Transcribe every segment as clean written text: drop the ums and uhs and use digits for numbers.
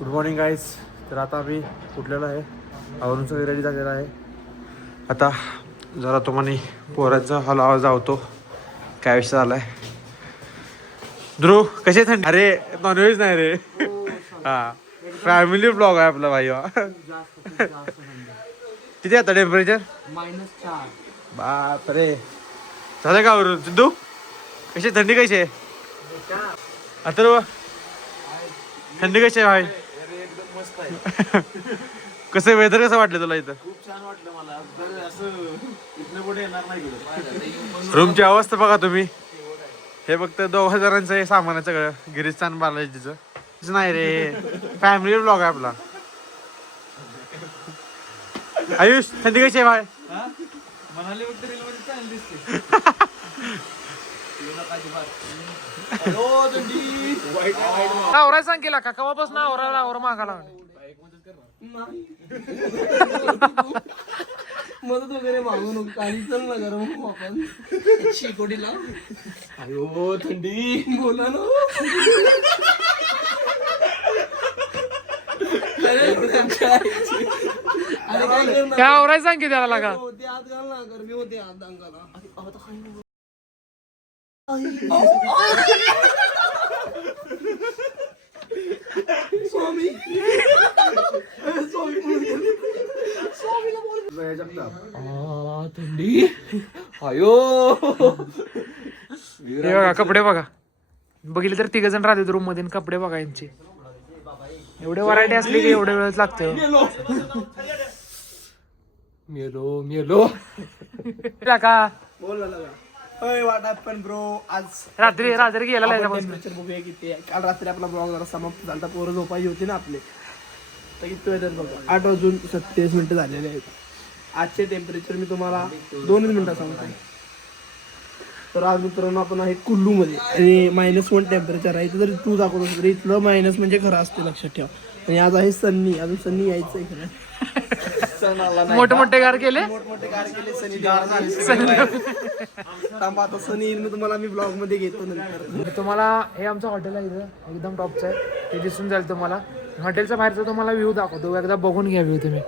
Good morning guys. तर आता आम्ही उठलेलो आहे, आवरून सगळी रेडी झालेला आहे. आता जरा तुम्हाला पोरांचा हॉल आवाज आवतो काय विषय झाला आहे. ध्रुव कसे थंड? अरे नॉनव्हेज नाही रे, हा फॅमिली ब्लॉग आहे आपला भाई. किती आता टेम्परेचर? -4. बाप रे. झालं का आवरून? सिद्धू कशी थंडी कशी आहे आता? थंडी कशी आहे भाई? कसं वेदर कसं वाटलं तुला इथं? खूप छान वाटलं मला. असं इथनं पुढे येणार नाही. रूमची अवस्था बघा तुम्ही. हे फक्त 2000 हे सामान आहे सगळं. गिरीस्थान बालाजीचं नाही रे, फॅमिली ब्लॉग आहे आपला. आयुष थंडी कशी आहे भाई? म्हणाले फक्त रील मध्ये चांगली दिसते. आवराय सांग केला का कवापासून आवरा मागाला. मदत वगैरे मागू नको काही. चल ना गरम आपण शिकोडीला. अयो थंडी बोला ना. अरे काय करणार? काय आवराय सांग की त्याला लागा. ते आत घाल ना, गरमी होते आत अंगाला. स्वामी थंडी. अयो हे बघा कपडे बघा. बघितले तर 3 जण राहतात रूम मध्ये. कपडे बघा यांचे. एवढे व्हरायटी असली की एवढे वेळच लागतो. मेलो का बोल ना. अय वाटा पण ब्रो आज रात्री गेला टेम्परेचर बघूया किती आहे. काल रात्री आपला ब्लॉग जरा समाप्त झाला. पोरं झोपायची होती ना आपले. तर किती वेदर बघा. 8:37 झालेले आहेत. आजचे टेम्परेचर मी तुम्हाला 2 मिनिटं सांगतो. तर आज मित्रांनो आपण आहे कुल्लू मध्ये आणि -1 टेम्परेचर आहे. जर तू दाखवतो तरी इथलं मायनस म्हणजे खरं असते, लक्षात ठेवा. आणि आज आहे सन्नी. अजून सन्नी यायचं आहे खरं. मोठे गार केले. मोठमोठे कार केले. सनी आता सनी येईल मी तुम्हाला ब्लॉग मध्ये घेतो नंतर. तुम्हाला हे आमचं हॉटेल आहे इथं एकदम टॉपचं आहे. ते दिसून जाईल तुम्हाला. हॉटेलचा बाहेरचा तुम्हाला व्ह्यू दाखवतो. एकदा बघून घ्या व्ह्यू तुम्ही.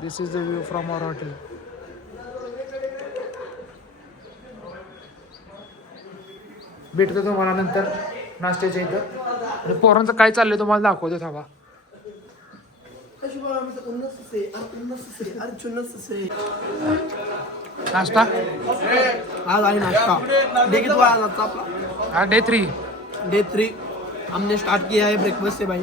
This is the view from our hotel. भेटतो तुम्हाला नंतर नाश्त्याच्या इथं. आणि पोरांचं काय चाललंय तुम्हाला दाखवतो. थांबा. नाश्ता आज आहे नाश्ता. डे किती आज आपला? हा डे 3 हमने स्टार्ट किया है ब्रेकफास्ट से भाई.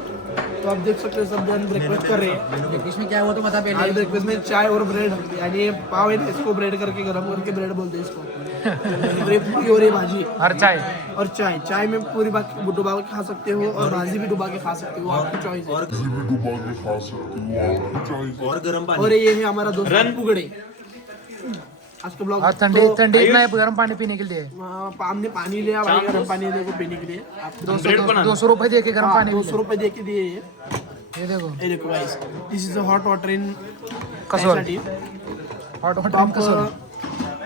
तो आप देख सकते हो सब जन ब्रेकफास्ट कर रहे हैं. इसमें क्या हुआ तो बता पहले. आज ब्रेकफास्ट में चाय और ब्रेड, यानी पाव है इसको ब्रेड करके गरम करके ब्रेड बोलते हैं इसको. पूरी और ये भाजी और चाय में पूरी डुबा के खा सकते हो और भाजी भी डुबा के खा सकते हो, आपकी चॉइस है. और गर्म पानी. और ये है हमारा दोस्त पुगड़े. आज का ब्लॉग ठंडी नहीं गर्म पानी पीने के लिए. हमने पानी लिया भाई, गर्म पानी देखो पीने के लिए. 200 रुपए दे के गर्म पानी. 200 रुपए दे के दिए. ये देखो guys, this is hot water in Kasol. Hot Kasol.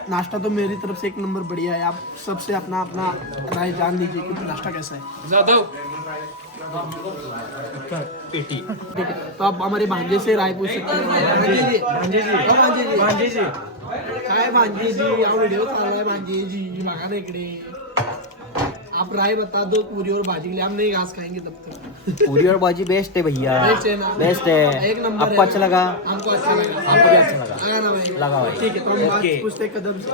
नाश्ता तो मेरी तरफ से 1 नंबर बढ़िया है. आप सबसे अपना राय जान लीजिए कि नाश्ता कैसा है. तो आप हमारे भांजे से राय पूछ सकते हैं. भांजे जी काय भांजे जी, या व्हिडिओ चालू है. भांजे जी बघा ना इकडे. आप राय बता दो पूरी और भाजी के लिए. हम नहीं घास खाएंगे तब तक. पूरी और भाजी बेस्ट है भैया, बेस्ट है. 1 नंबर. आपको अच्छा लगा? हमको अच्छा लगा. आपको भी अच्छा लगा? लगा ना भाई? लगा भाई. ठीक है. तो हम बात पूछते हैं कदम से.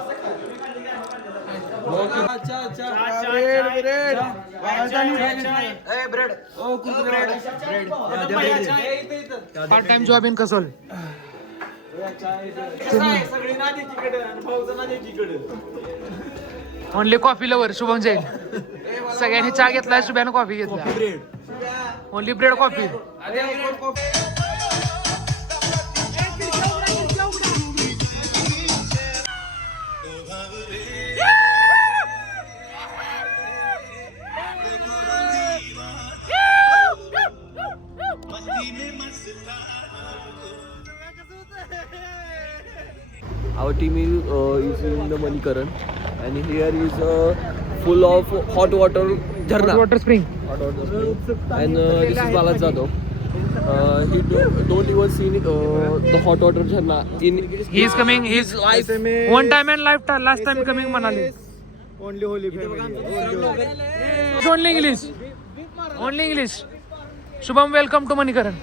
Part time job in Kasol. Only coffee lover Shubham Jain. सगळ्यांनी चहा घेतलाय, शुभ्यानं कॉफी घेतला. Only bread coffee. Our team is in the Manikaran, and here is full of hot water झरणा water spring. and this is Balaj Jadhav. He don't even see the hot water jharna in. He is coming. He is one time and lifetime. Last time coming Manali. Only Holy Only English. Only English. Shubham, welcome to Manikaran.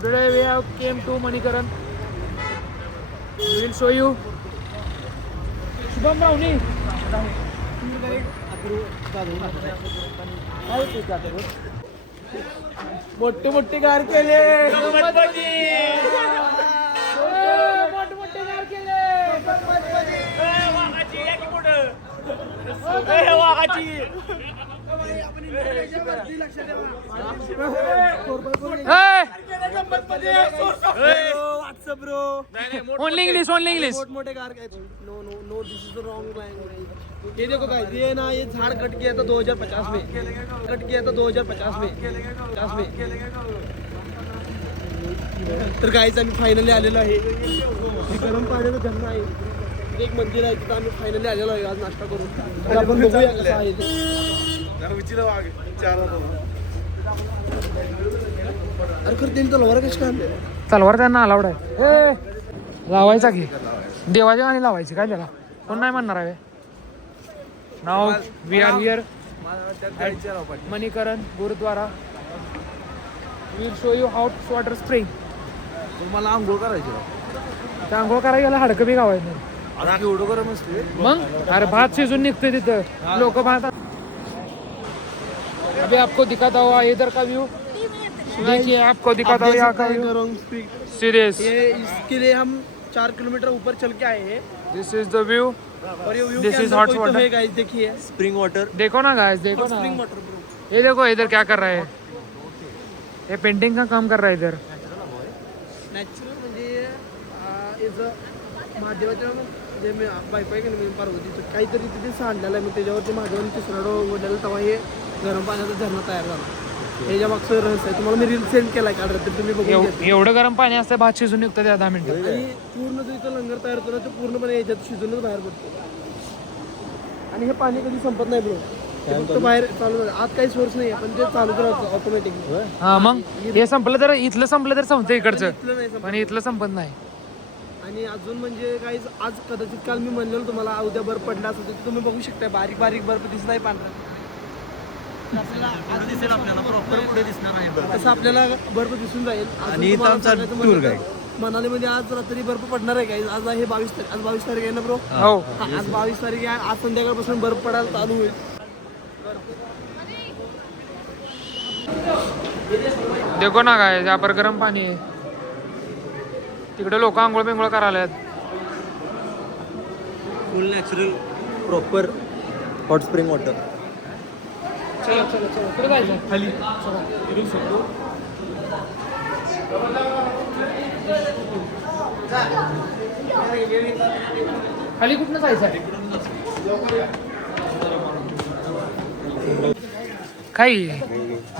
Today we have came to Manikaran. We will show you. Shubham Brownie. मोठे मोठे car केले Only English. Only English. मोठे कार no no no this is the wrong language. ये देखो guys ये ना ये झाड़ कट गया था 2050 में. कट गया था 2050 में. 50 में. तर गाइस आम्ही फायनली आलेलो आहे. हे गरम पाण्याचं झरणा आहे. एक मंदिर आहे तिथं आम्ही फायनली आलेलो आहे आज नाश्ता करून. तर आपण बघूया कसं आहे ते. अरे खरं त्यांनी तलवार कशी काय आणले? तलवार त्यांना अलाउड आहे. लावायचा की देवाच्या गाणी लावायची काय त्याला कोण नाही म्हणणार आहे. नाव we are here Manikaran Gurudwara. Will show you hot water spring. मला आंघोळ करायची त्या आंघोळ करायला गेला हडकं बी गावायचं एवढं गरम असते. मग अरे भात शिजून निघते तिथं लोक भात. अभी आपको दिखाता हुआ इधर का व्यू. देखिए आपको दिखाता हुआ यहाँ का व्यू. सीरियस. ये इसके लिए हम 4 किलोमीटर ऊपर चल के आए हैं. दिस इज द व्यू. और ये व्यू This के is अंदर hot कोई तो water. है गाइस देखिए. Spring water. देखो ना गाइस देखो ना. Spring water bro. ये देखो इधर क्या कर रहा है. ये पेंटिंग का काम कर रहा है इधर. नॅचरल म्हणजे याचं महादेवाच्या जे मी बायको आहे की नाही पार्वतीचं काहीतरी तिथे सांडलेलं आहे. मग त्याच्यावरती महादेवाने तिसरा डो उघडलेला तेव्हा हे गरम पाण्याचा झरणा तयार झाला. ह्याच्या मागचं रहस्य आहे. तुम्हाला मी रील सेंड केला काल रात्री तुम्ही बघून घ्या. एवढं गरम पाणी असतं भात शिजून निघतं त्या 10 मिनिटं. आणि पूर्ण जो इथं लंगर तयार होतो ना तो पूर्णपणे याच्यात शिजूनच बाहेर पडतो. आणि हे पाणी कधी संपत नाही ब्रो. फक्त बाहेर चालू झालं. आत काही सोर्स नाही पण ते चालूच राहतं ऑटोमॅटिकली. हा मग हे संपलं तर इथलं संपलं तर संपतं इकडचं इथलं नाही संपत. पण इथलं संपत नाही. आणि अजून म्हणजे काही आज कदाचित काल मी म्हणलेलो तुम्हाला उद्या बर्फ पडला असं तर तुम्ही बघू शकता बारीक बारीक बर्फ दिसत आहे पांढरा. असं आपल्याला बर्फ दिसून जाईल. आणि मनालीमध्ये आज रात्री बर्फ पडणार आहे काही. आज आहे 22 तारीख. आज 22 तारीख आहे ना ब्रो. हो आज 22 तारीख आहे. आज संध्याकाळपासून बर्फ पडायला चालू होईल. देखो ना काय यहाँ पर गरम पाणी आहे. तिकडे लोक आंघोळ बिंघोळ करायला आहेत. फुल natural proper hot spring water. चलो चलो चलो कुठे जायचं खाली. खाली कुठनं जायचं. काही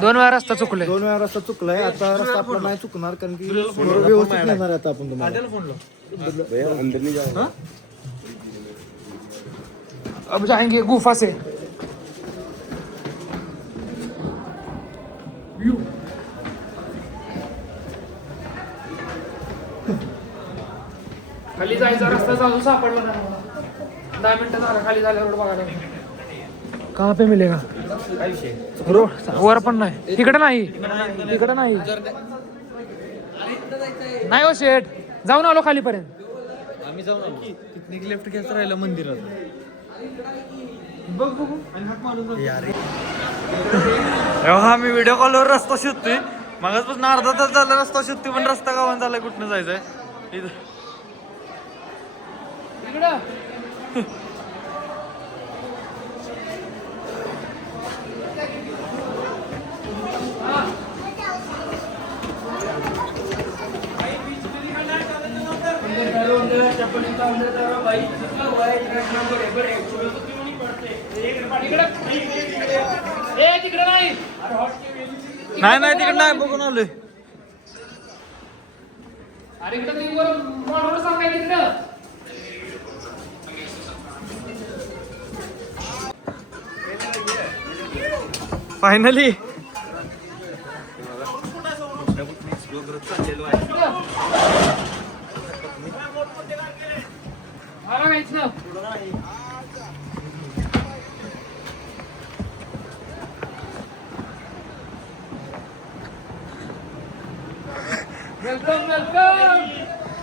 2 वेळा रस्ता चुकले. 2 वेळा रस्ता चुकलाय. आता रस्ता आपला नाही चुकणार कारण की व्यवस्थित नेणार आता आपण तुम्हाला. अब जाएंगे गुफा से. खाली जायचा रस्ता अजून सापडला नाही मला. 10 मिनिटं झालं खाली झाल्यावर बघायला. कहाँ पे मिलेगा रोड. वर पण नाही. तिकडे नाही. तिकडे नाही. नाही हो शेठ जाऊन आलो खालीपर्यंत. आम्ही जाऊन आलो. तिथने लेफ्ट घ्यायचं राहिलं मंदिरात. बघ बघू. हा मी व्हिडिओ कॉलवर रस्ता शोधतोय. मगाचपासून अर्धा तास झाला रस्ता शोधतोय पण रस्ता गावात झालाय. कुठनं जायचंय इथं. तिकडं नाही तिकडे नाही बघून आलोय. अरे इकडं तुम्ही मोडवर सांगाय तिकडं. फायनली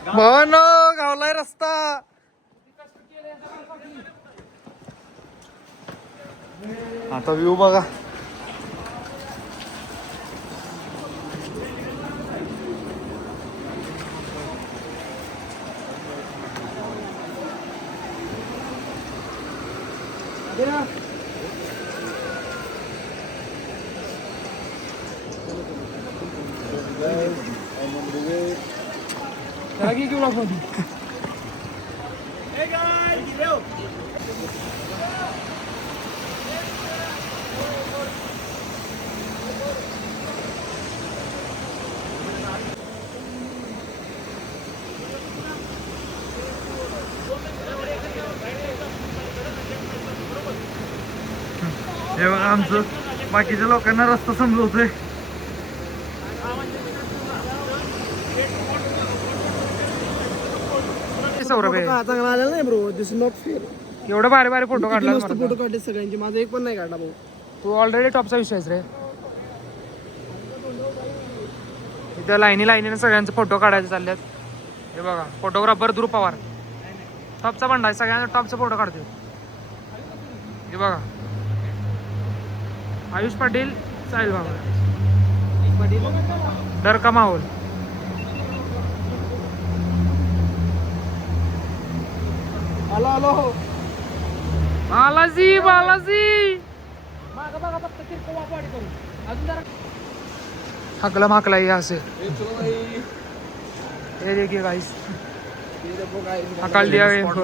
भावानो गावलाय रस्ता. आता व्ह्यू बघा. हे बघा आमचं बाकीच्या लोकांना रस्ता समजवतोय. सौरभ आहे. चांगला आलेला नाही bro. This is not fair. एवढं भारी भारी फोटो काढला. मस्त फोटो काढले सगळ्यांचे. माझा एक पण नाही काढला भाऊ. तू ऑलरेडी टॉपचा विषय आहेस रे. इथं लाईनीने सगळ्यांचे फोटो काढायचे चाललेत. हे बघा फोटोग्राफर ध्रुव पवार टॉपचा बंडा आहे. सगळ्यांचा टॉपचा फोटो काढतोय. हे बघा आयुष पाटील, साहिल बाबा, डर का माहोल. हॅलो बालाजी हकला ये असे. ये देखिए गाइस हकल दिया इनको.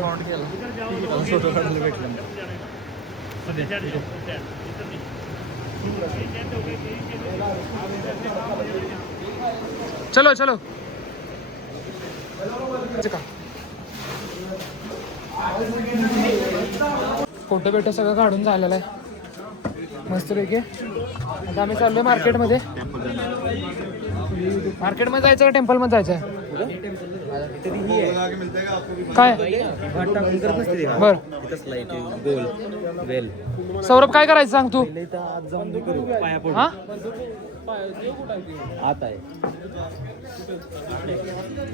चलो चलो फोटो बिटो सगळं काढून झालेलं आहे मस्त पैकी. आता आम्ही चाललोय मार्केटमध्ये. मार्केटमध्ये जायचं का टेम्पलमध्ये जायचं आहे? काय बर सौरभ काय करायचं सांग तू. हा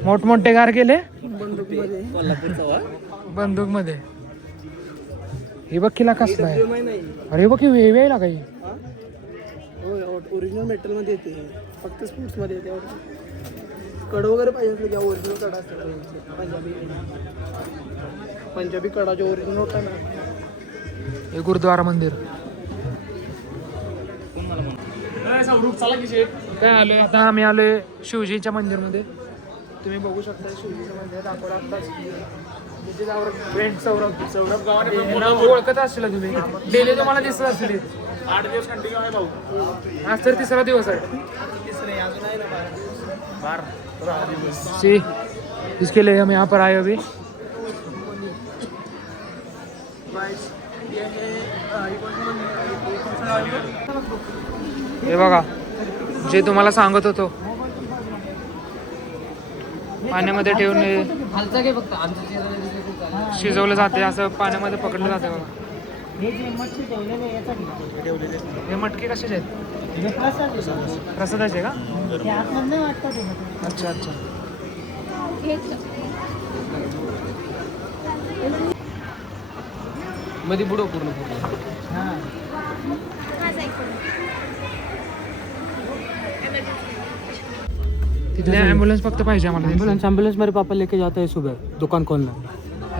मोठमोठे गार केले बंदूक मध्ये. हे बघ किला कसला आहे. अरे बघ हेवी आहे ना काही. ओरिजिनल मेटल मध्ये येते. फक्त स्पोर्ट्स मध्ये येते. कड वगैरे पाहिजे असलं किंवा ओरिजिनल कडा असतात पंजाबी कडा जो ओरिजिनल होता ना. हे गुरुद्वारा मंदिर. काय आलोय आता आम्ही आलोय शिवजीच्या मंदिरमध्ये. तुम्ही बघू शकता शिवजीचं मंदिर दाखवलं आत्ताच. फ्रेंड सौरभ गावाने ओळखत असेल तुम्ही. डेली तुम्हाला दिसत असेल. 8 दिवस कंटिन्यू आहे भाऊ. आज तर 3रा दिवस आहे. सी इसके लिए हम यहाँ पर आए अभी. हे बघा जे तुम्हाला सांगत होतो पाण्यामध्ये ठेवून शिजवलं जाते. असं पाण्यामध्ये पकडलं जाते बघा. हे मटके कशाचे आहेत? प्रसादाचे का? अच्छा अच्छा. मध्ये बुडो पूर्ण. तिथले एम्बुलेंस फक्त पाहिजे आम्हाला. एम्बुलेंस मेरे पापा लेके जाते हैं सुबह दुकान खोलना.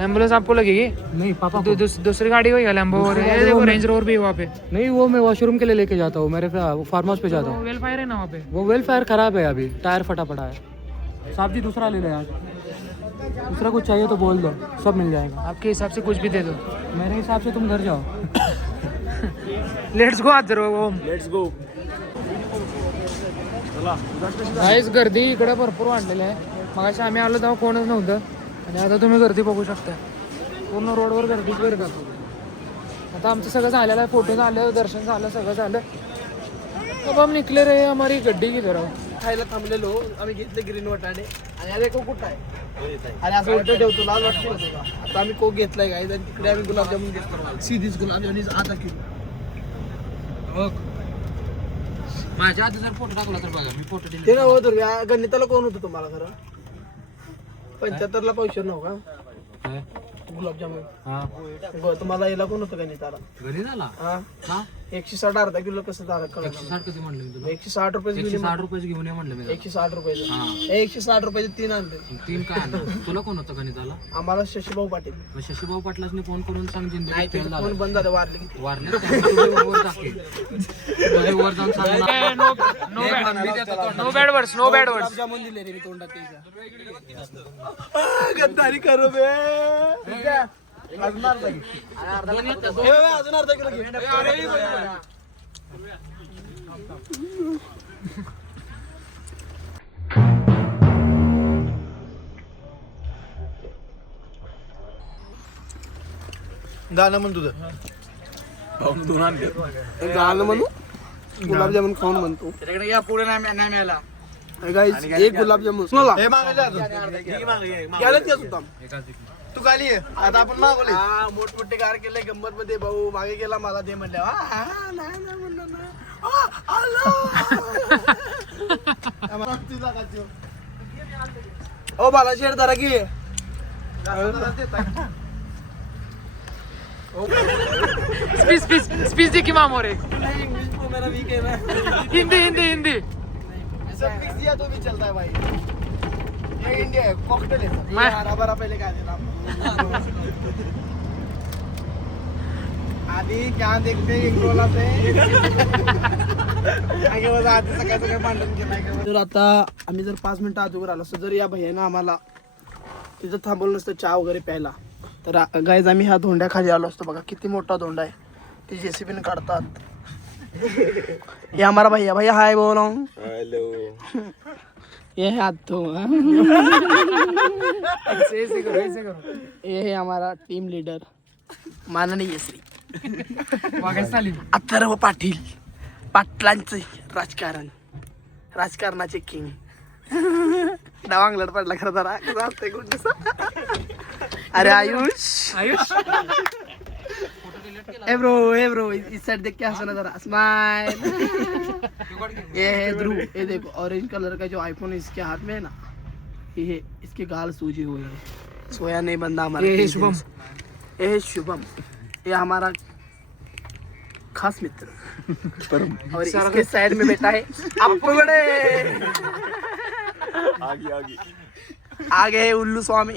एम्बुलेंस आपको लगेगी? नहीं पापा दूसरी गाड़ी होगी लैम्बो और ये देखो रेंज रोवर भी है वहाँ पे. नहीं वो मैं वॉशरूम के लिए लेके जाता हूँ. मेरे फार्म हाउस पे जाता हूँ. वेलफायर है ना वहाँ पे. वो वेलफेयर खराब है अभी. टायर फटा पड़ा है. साहब जी दूसरा ले लो यार. दूसरा कुछ चाहिए तो बोल दो सब मिल जाएगा. आपके हिसाब से कुछ भी दे दो. मेरे हिसाब से तुम घर जाओ. लेट्स गो आज होम. Let's go. गाईस गर्दी इकडे भरपूर वाढलेली आहे. मगाशी आम्ही आलो तेव्हा कोणच नव्हतं आणि आता तुम्ही गर्दी बघू शकता. पूर्ण रोडवर गर्दीच बरं का. आता आमचं सगळं झालेलं आहे. फोटो झालं, दर्शन झालं, सगळं झालं. अब हम निकले रहे हमारी गड्डी की तरफ. खायला थांबलेलो आम्ही घेतले ग्रीन वाटाणे आणि अरे कोक कुठं आहे अरे असं उलट ठेवतो लाल वाटतो आता आम्ही कोक घेतलाय काय आणि तिकडे आम्ही गुलाबजामुन घेतलो सीधीच गुलाबजामुन आता किलो माझ्या आधी जर फोटो टाकला तर बघा मी फोटो ते ना हो दुर्गा गणिताला कोण होतं तुम्हाला खरं 75ला पैसे नव्हता गुलाबजामुन तुम्हाला याला कोण होतं गणिताला घरी झाला हा 160 अर्धा किलो कसं झालं 160 कधी म्हणलं मी तुला 160 रुपये 160 रुपये घेऊन ये म्हणलं मी 160 रुपये 160 रुपये 3 आणले 3 काय आणलं? तुला कोण होतं गणिताला आम्हाला शशीभाऊ पाटील मग शशीभाऊ पाटलासनी फोन करून सांग जिंदगी नाही फेल ते झालं. फोन बंद झाले वारले किती वारले तर तुझे वर टाकेल. तुझे वर जाऊन सांग नो बॅड वर्ड्स गुलाबजामुन दिले रे मी तोंडात त्याच्या गद्दारी करू बे अजून अर्धा घे. अजून अर्धा किलो घे. गाणं म्हण तुझं गाणं म्हणू गुलाबजामुन खाऊन म्हणतो पुढे नाही मिळाला गाईस एक गुलाबजामुन सुनाला हे मागायचं गेलं ते सुद्धा तू खाली ये आता आपण मागवले हा मोठमोठे गार केले गंमत मध्ये भाऊ मागे गेला मला ते म्हणले नाही म्हणलं ना ओ बाला शेर धरा की स्पीच दे की मामोरे इंग्लिश तो मेरा वीक है ना हिंदी सब मिक्स दिया तो भी चलता है भाई ये इंडिया है कॉकटेल है सब मैं हरा भरा पहले क्या देना आधी क्या देखते एक रोला से आगे बघा आधी सकाळचं भांडण केलं तर आता आम्ही जर 5 मिनिटं अगोदर आलो असतो जर या भैयानं आम्हाला तिथं थांबवलं नसतं चहा वगैरे प्यायला तर गाईज आम्ही ह्या धोंड्या खाली आलो असतो बघा किती मोठा धोंडा आहे ते जेसीबीने काढतात ये हमारा भैया हाय बोलो हेलो ये है हाथ तो ऐसे करो ये है हमारा टीम लीडर माननीय श्री अथर्व पाटील पाटलांचे राजकारणाचे किंग डावांगलट पडला खरं जरा कसं असतंय गुंडसा अरे आयुष ए ब्रो इस साइड देख के हंसना जरा स्माइल ये है ध्रुव ये देखो ऑरेंज कलर का जो आईफोन इसके हाथ में है ना ये है इसके गाल सूजे हुए हैं सोया नहीं बंदा हमारा ये है शुभम ये हमारा खास मित्र और इसके साइड में बैठा है आपको बड़े आगे है उल्लू स्वामी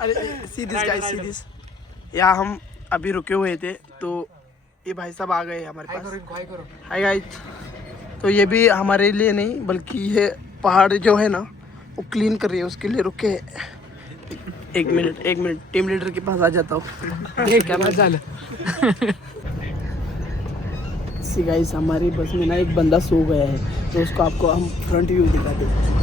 अरे सीधीस यहाँ हम अभी रुके हुए थे तो ये भाई साहब आ गए हमारे पास हाय गाइस तो ये भी हमारे लिए नहीं बल्कि ये पहाड़ जो है ना वो क्लीन कर रही है उसके लिए रुके हैं। एक मिनट टीम लीडर के पास आ जाता हूँ क्या बात झालं सी गाइस हमारी बस में ना एक बंदा सो गया है तो उसको आपको हम फ्रंट व्यू दिखाते हैं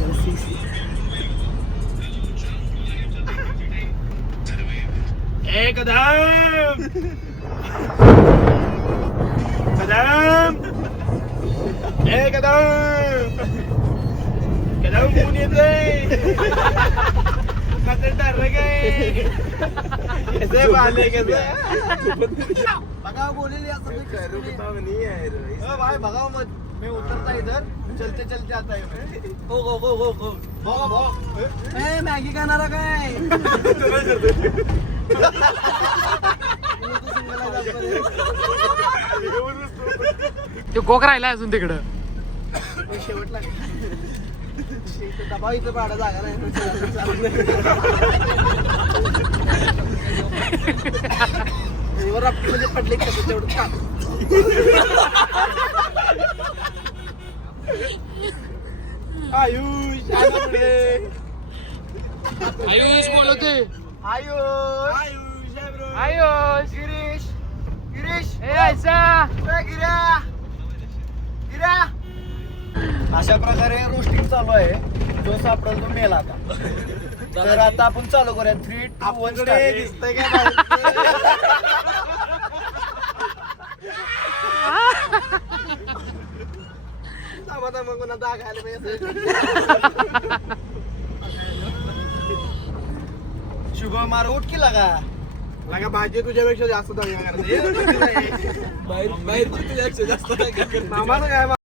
भगाओ बोलेली असं नहीं है भाई भगाओ मत मैं उतरता इधर चलते चलते आता है हो मॅगी खाणारा काय तो कोक राहिला अजून तिकडं शेवटला दबाव इथं पाडा जागा नाही मध्ये पडले कसं तेवढं काम आयुष बोलवते आयुष गिरीश अशा प्रकारे रोस्टिंग चालू आहे जो सापडेल तो मेला आता तर आता आपण चालू करूया 3, 2, 1 दिसतंय काय मग दाग आले पाहिजे. शुभ मार उठ की लगा लागा भाजी तुझ्यापेक्षा जास्त दंगा करते बाहेरची तुझ्यापेक्षा जास्त मामाचं काय